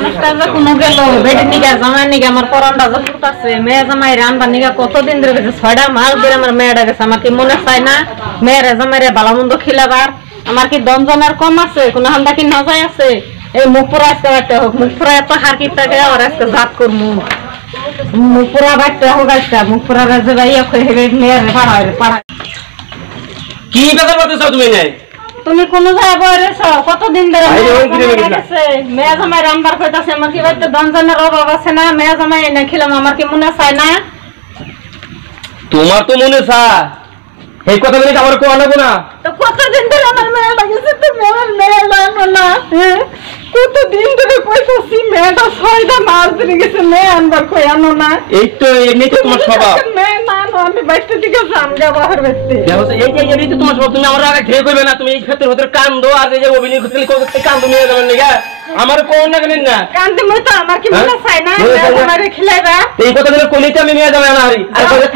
মানুষটা যে কোনো গেল বেডি নিগা জামাই নিগা আমার পরানটা যে ফুটাছে মেয়ে জামাই রান্না নিগা কতদিন ধরে গেছে 6টা মাস ধরে আমার মেয়েটা গেছে আমার কি মনে চায় না মেয়েরা জামাইরে ভালো মন্দ খিলাবার আমার কি দমজনের কম আছে কোন হান্দা কি নজায় আছে এই মুখ পুরা আজকে বাড়তে হোক মুখ পুরা এত হারকিট থাকে আর আজকে জাত করমু মুখ পুরা বাড়তে হোক আজকে মুখ পুরা রাজে ভাইয়া হেগে মেয়েরে পাড়ায় কি ব্যাপার করতেছ তুমি নাই তুমি কোন জায়গায় বইরেছ কতদিন ধরে মেয়ে জামাই রান্নার কইতাছে আমার কি বাইতে দমজনের অভাব আছে না মেয়ে জামাই এনে খিলাম আমার কি মনে চায় না তোমার তো মনে চায় এই কথা বলে আমার কোয়া লাগো না তো কতদিন ধরে আমার মেয়ে লাগিছে তুমি আমার মেয়ে লানো না কতদিন ধরে কইতাছি মেয়েটা 6টা মাস ধরে গেছে মেয়ে আনবার কই আনো না এই তো এমনি তো তোমার স্বভাব মেয়ে না আমি বাইতে দিকে সামনে বাহির বেতে এই তো তোমার স্বভাব তুমি আমার আগে ঠেক কইবে না তুমি এই ক্ষেত্রে হতে কান্দো আর এই যে অভিনয় করতে কান্দো নিয়ে যাবেন না আমার কোন না কেন না কান্দে মই তো আমার কি মনে চায় না আমারে খিলাইবা এই কথা বলে কইতে আমি নিয়ে যাবে না আর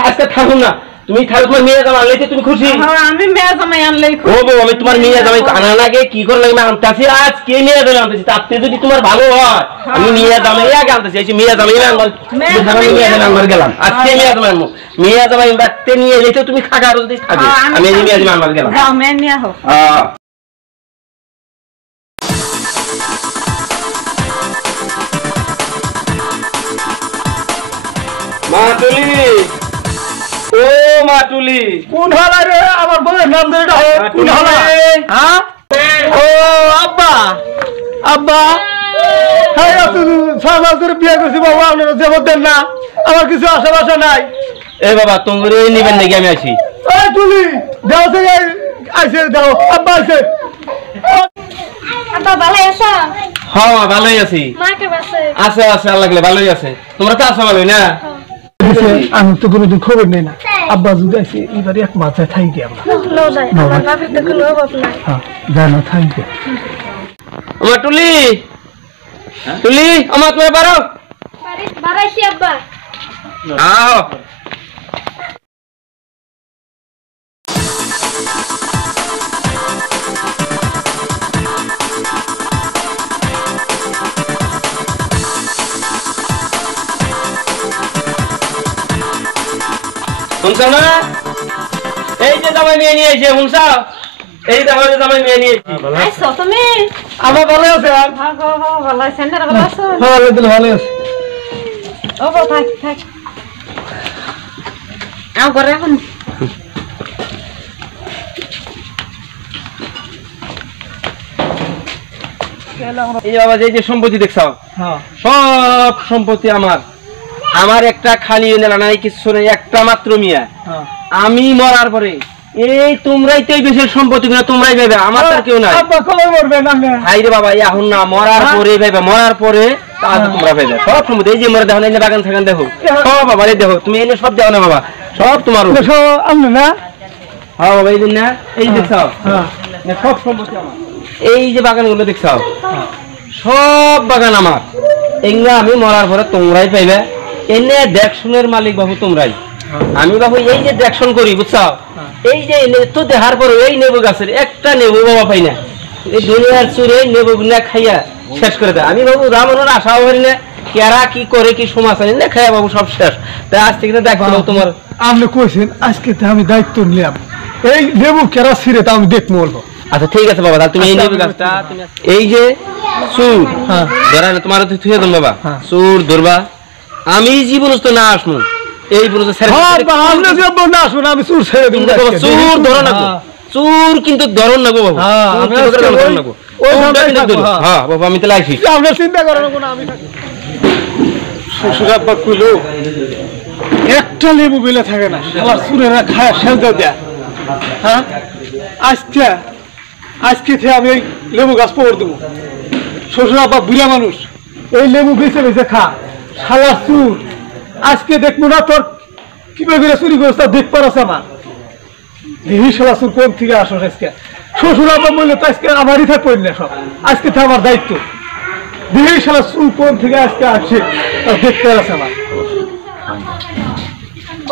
আজকে থাকুন না তুমি থাকো তোমার মেয়ে জামাই আনলেই তুমি খুশি হ্যাঁ আমি মেয়ে জামাই আনলেই খুশি ও বউ আমি তোমার মেয়ে জামাই আনা লাগে কি করে লাগে আমি আনতাছি আজ কে মেয়ে জামাই আনতাছি তাতে যদি তোমার ভালো হয় আমি মেয়ে জামাই আগে আনতাছি এই মেয়ে জামাই আনবার মেয়ে জামাই আনবার গেলাম আজকে মেয়ে জামাই আনবো মেয়ে জামাই বাড়তে নিয়ে এলেই তো তুমি থাকা আর যদি থাকবে আমি এই মেয়ে জামাই আনবার গেলাম যাও মেয়ে নিয়ে হোক মাটুলি ও মাটুলি কোন হালা রে আমার বউয়ের নাম ধরে ডাকে কোন হালা হ্যাঁ ও আব্বা আব্বা হ্যাঁ তুই 6 মাস ধরে বিয়ে করছিস বাবা আপনারা জবাব দেন না আমার কিছু আশা নাই এই বাবা তোমরে নিবেন নাকি আমি আছি এই তুলি দাও সে আইছে দাও আব্বা আইছে আব্বা ভালো আছো হ্যাঁ ভালোই আছি মা কে বাসে আছে আছে আল্লাহ লাগলে ভালোই আছে তোমরা তো আছো ভালোই না আমি তো কোনোদিন খবর নেই না আব্বা যদি আসে এবারে এক মাথায় থাই গিয়ে আমরা আমার বাপের তো কোনো অভাব নাই হ্যাঁ জানো থাই গিয়ে আমার টুলি টুলি আমার তুমি পারো বারাইছি আব্বা আও শুনছো না এই যে জামাই মেয়ে নিয়ে এসে শুনছো এই দেখো যে জামাই মেয়ে নিয়ে আইছো তুমি আমার ভালো আছে ভালো আছেন না ভালো আছো ভালো দিন ভালো আছে ও বাবা থাক আও করে এখন এই বাবা যে সম্পত্তি দেখছো হ্যাঁ সব সম্পত্তি আমার আমার একটা খালি নেলা নাই কিছু নেই একটা মাত্র মিয়া আমি মরার পরে এই তোমরাই তো এই দেশের সম্পত্তি গুলো তোমরাই পাবে আমার আর কেউ নাই আব্বা কবে মরবে না হাই রে বাবা এখন না মরার পরে পাবে মরার পরে তাহলে তোমরা পাবে সব সম্পত্তি এই যে মরে দেখো এই বাগান থাকান দেখো সব বাবা এই দেখো তুমি এনে সব দেখো না বাবা সব তোমার আমি না হ্যাঁ বাবা এই দিন না এই দেখছো সব সম্পত্তি আমার এই যে বাগানগুলো দেখছো সব বাগান আমার এগুলো আমি মরার পরে তোমরাই পাইবে এনে দেখশনের মালিক বাবু তোমরাই আমি বাবু এই যে দেখশন করি বুঝছো এই যে তো দেখার পরে এই নেবু গাছের একটা নেবু বাবা পাই না এই দুনিয়ার চুরে নেবু না খাইয়া শেষ করে দেয় আমি বাবু রামনের আশাও করি না কেরা কি করে কি সমাজ আনি না খাইয়া বাবু সব শেষ তাই আজ থেকে দেখো তোমার আপনি কইছেন আজকে আমি দায়িত্ব নিলাম এই নেবু কেরা ছিঁড়ে তা আমি দেখবো বলবো আচ্ছা ঠিক আছে বাবা তুমি এই নেবু গাছটা এই যে সুর ধরা না তোমার তো থুয়ে দেন বাবা সুর ধরবা আমি জীবন তো না আসবো এই বলতে স্যার আপনি যাব না শুন আমি চুর ছেড়ে দিব চুর ধরো না চুর কিন্তু ধরন না গো বাবা আমি ধরন না গো ওই হ্যাঁ বাবা আমি তো লাইছি আপনি চিন্তা করেন না আমি থাকি শ্বশুরাব্বা কইলো একটা লেবু বেলে থাকে না শালা চুরেরা খায় সেলতে দেয় হ্যাঁ আজকে থেকে আমি এই লেবু গাছ পড় দেবো শ্বশুরাব্বা বুড়া মানুষ এই লেবু বেছে বেছে খা শালা চুর আজকে দেখবো না তোর কিভাবে চুরি করছে তা দেখ পারছে আমার দেহি শালা চুর কোন থেকে আসো আজকে শ্বশুর আব্বা বললে তো আজকে আমারই থাকবে না সব আজকে তো আমার দায়িত্ব দেহি শালা চুর কোন থেকে আজকে আসছে তা দেখতে পারছে আমার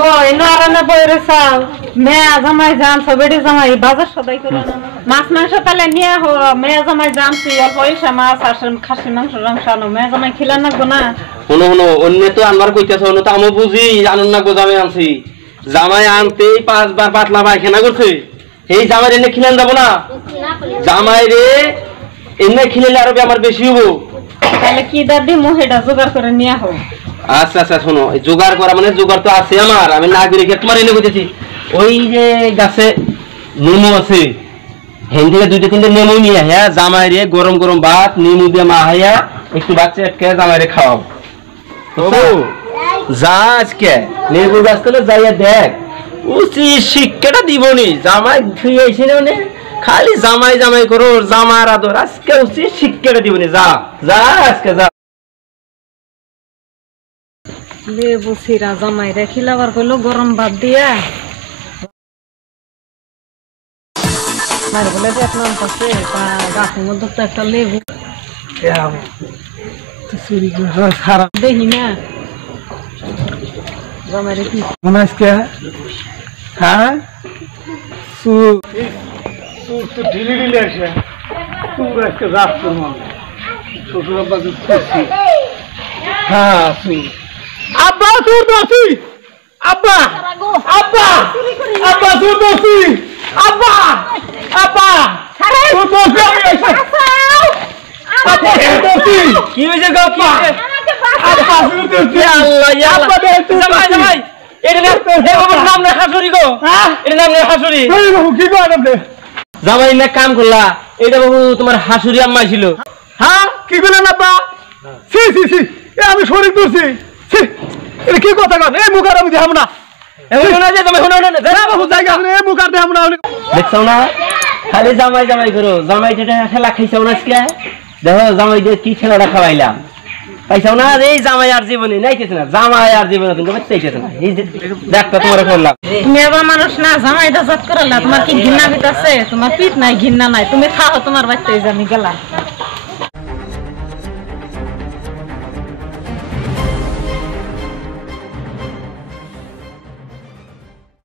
ও এনো আর না বইরে চাও মেয়া জামাই জানছো বেটি জামাই বাজার সদাই করে মাছ মাংস তাহলে নিয়ে মেয়া জামাই জানছি অল্প পয়সা মাছ আর খাসি মাংস আনো মেয়া জামাই খিলা নাকবো না শোনো শোনো অন্য তো আনবার কইতেছ অন্য তো আমি বুঝি জানুন না গো জামাই আনছি জামাই আনতেই 5 বার পাতলা পায়খানা করছে এই জামাই এনে খিলান যাবো না জামাই রে এনে খিলালে আরো আমার বেশি হবো তাহলে কি দাদি মোহেটা জোগাড় করে নিয়ে হো আচ্ছা আচ্ছা শোনো জোগাড় করা মানে জোগাড় তো আছে আমার আমি না করে তোমার এনে কইতেছি ওই যে গাছে নেমু আছে হেন থেকে 2-3টা নেমু নিয়ে হ্যাঁ জামাই রে গরম গরম ভাত নেমু দিয়ে মাহাইয়া একটু বাচ্চা একটা জামাই রে খাওয়াও যা আজকে লেবু গাছ তলে যাইয়া দেখ উচি শিক্ষাটা দিবনি জামাই ধুই আইছি না খালি জামাই জামাই করো জামার আদর আজকে উচি শিক্ষাটা দিবনি যা যা আজকে যা লেবু সিরা জামাই রে খিলাবার কইলো গরম ভাত দিয়া মার বলে পেট নাম পাচ্ছে গাছের মধ্যে তো একটা লেবু চুরি করে সারা দেখি না জামাই রে কি মনে আজকে হ্যাঁ সুর তো ঢিলে ঢিলে আসে সুর আজকে রাত করবো শ্বশুর আব্বা হ্যাঁ সুর আব্বা সুর দোষী আব্বা আব্বা আব্বা সুর দোষী আব্বা আব্বা সুর দোষী আমি এসে আব্বা সুর দোষী কি হইছে গো কি আব্বা সুর দোষী আল্লাহ ইয়া আল্লাহ জামাই জামাই এটা নাম না হাসুরি গো হ্যাঁ এটা নাম না হাসুরি এই বাবু কি করেন আপনি জামাই না কাম করলা এটা বাবু তোমার হাসুরি আম্মা ছিল হ্যাঁ কি করলেন আব্বা সি সি সি এ আমি শরীর করছি এটা কি কথা কন এই মুখ আর আমি দেখাবো না বাবু জায়গা এই মুখ আর দেখাবো না দেখছো না খালি জামাই জামাই করো জামাই যেটা খেলা খাইছাও না আজকে দেখো জামাই দিয়ে কি খেলাটা খাওয়াইলাম পাইছাও না এই জামাই আর জীবনে নাইতেছে না জামাই আর জীবনে তুমি চাইতেছে না এই যে দেখো তোমার করলাম তুমি আবার মানুষ না জামাইটা জাত করলা তোমার কি ঘৃণা ভিত আছে তোমার পিঠ নাই ঘৃণা নাই তুমি খাও তোমার বাচ্চা আমি গেলাম